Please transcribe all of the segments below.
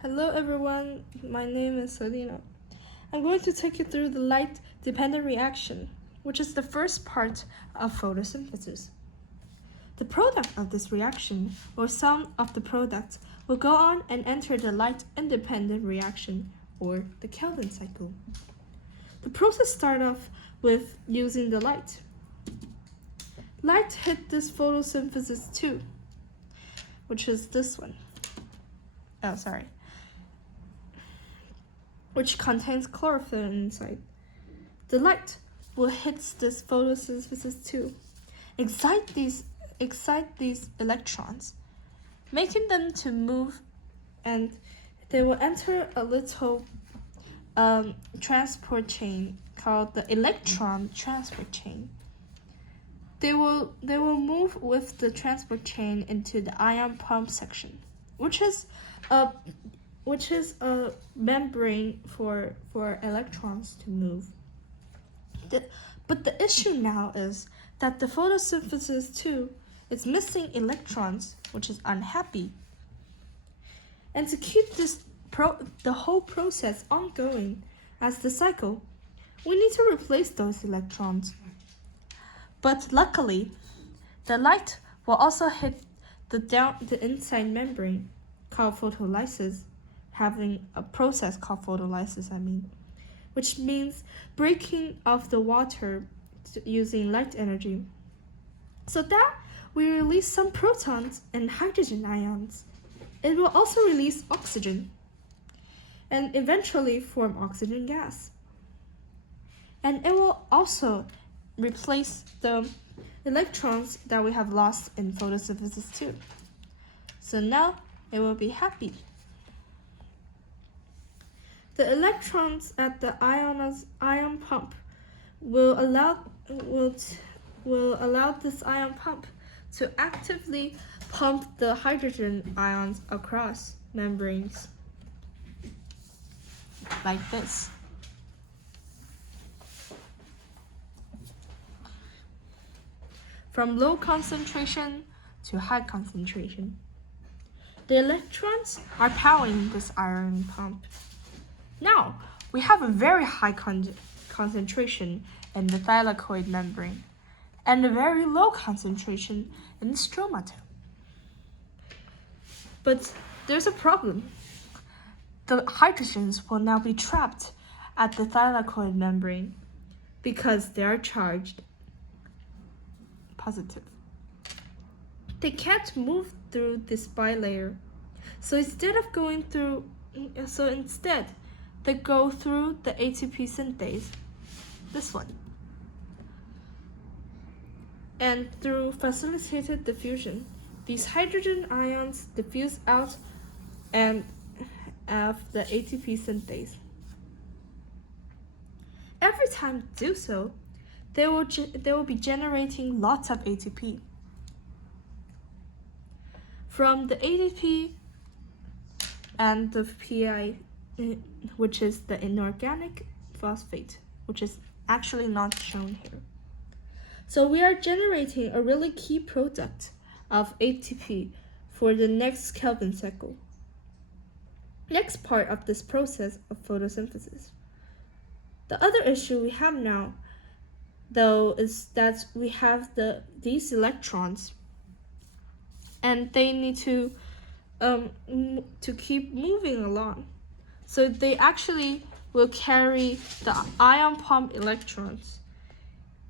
Hello everyone, my name is Selina. I'm going to take you through the light-dependent reaction, which is the first part of photosynthesis. The product of this reaction, or sum of the products, will go on and enter the light-independent reaction, or the Kelvin cycle. The process starts off with using the light. Light hit this photosynthesis tube, which is this one. Which contains chlorophyll inside. The light will hit this photosynthesis tube, excite these electrons, making them to move, and they will enter a little transport chain called the electron transport chain. They will move with the transport chain into the ion pump section, which is a membrane for electrons to move. But the issue now is that the photosynthesis tube is missing electrons, which is unhappy. And to keep the whole process ongoing as the cycle, we need to replace those electrons. But luckily, the light will also hit the inside membrane called photolysis, having a process called photolysis, which means breaking of the water using light energy. So that we release some protons and hydrogen ions. It will also release oxygen and eventually form oxygen gas. And it will also replace the electrons that we have lost in photosynthesis too. So now it will be happy. The electrons at the ion pump will allow this ion pump to actively pump the hydrogen ions across membranes, like this. From low concentration to high concentration. The electrons are powering this ion pump. Now, we have a very high concentration in the thylakoid membrane and a very low concentration in the stromatome. But there's a problem. The hydrogens will now be trapped at the thylakoid membrane because they are charged positive. They can't move through this bilayer. So instead, they go through the ATP synthase, this one. And through facilitated diffusion, these hydrogen ions diffuse out and of the ATP synthase. Every time they do so, they will be generating lots of ATP. From the ATP and the PI, which is the inorganic phosphate, which is actually not shown here. So we are generating a really key product of ATP for the next Kelvin cycle. Next part of this process of photosynthesis. The other issue we have now, though, is that we have these electrons, and they need to keep moving along. So they actually will carry the ion pump electrons,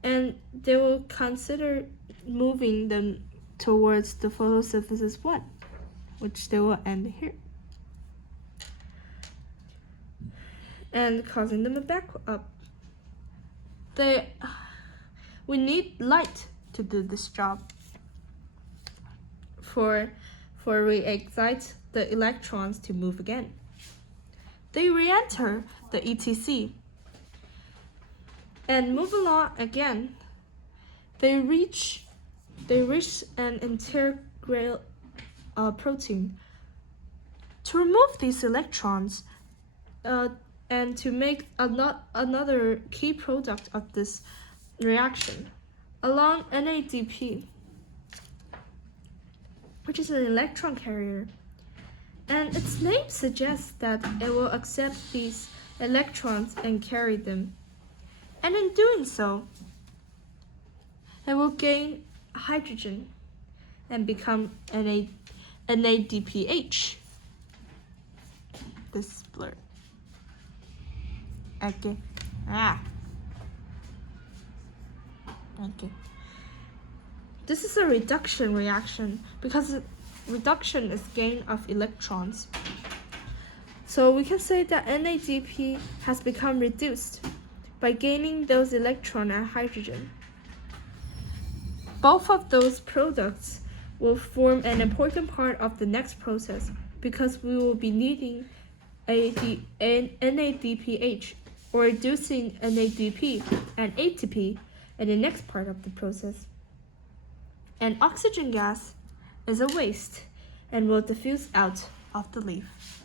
and they will consider moving them towards the photosynthesis 1, which they will end here, and causing them a back up. We need light to do this job. For we excite the electrons to move again. They re-enter the ETC and move along again. They reach an integral protein. To remove these electrons and to make another key product of this reaction, along NADP, which is an electron carrier, And its name suggests that it will accept these electrons and carry them. And in doing so, it will gain hydrogen and become NADPH. This is blurred. Okay. Okay. This is a reduction reaction because reduction is gain of electrons. So we can say that NADP has become reduced by gaining those electrons and hydrogen. Both of those products will form an important part of the next process because we will be needing NADPH or reducing NADP and ATP in the next part of the process. And oxygen gas is a waste and will diffuse out of the leaf.